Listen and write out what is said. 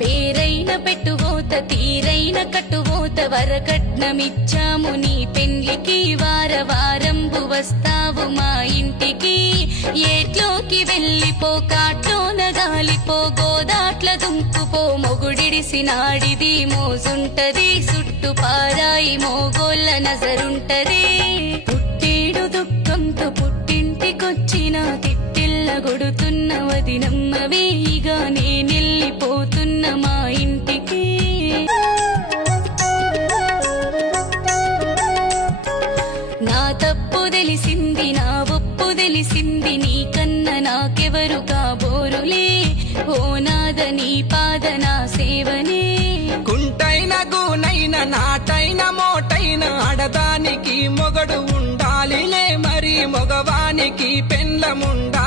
పేరైన పెట్టువోత తీరైన కట్టువోత వరకట్నమిచ్చాము నీ పెండ్లికి వారంబు వస్తావు మా ఇంటికి ఏట్లోకి వెళ్ళిపో కాట్లోన గాలిపో గోదాట్ల దుంకుపో మొగుడిడిసినాడిది మోజుంటది చుట్టు పారాయి మోగోళ్ళ నజరుంటది పుట్టేడు దుఃఖంతో పుట్టింటికొచ్చిన తిట్టిల్ల గొడుతున్న వదినమ్మవేయిగా నేనెళ్ళిపోతున్న మా ఇంటికి నా తప్పు తెలిసింది నా ఒప్పు తెలిసింది నీకన్నా నాకెవరు కాబోరులే ఓ నాద నీ పాద నా సేవనే కుంటైన గూనైన నాటైన మోటైన ఆడదానికి మొగడు ఉండాలిలే మరి మగవానికి పెండ్లముండాలి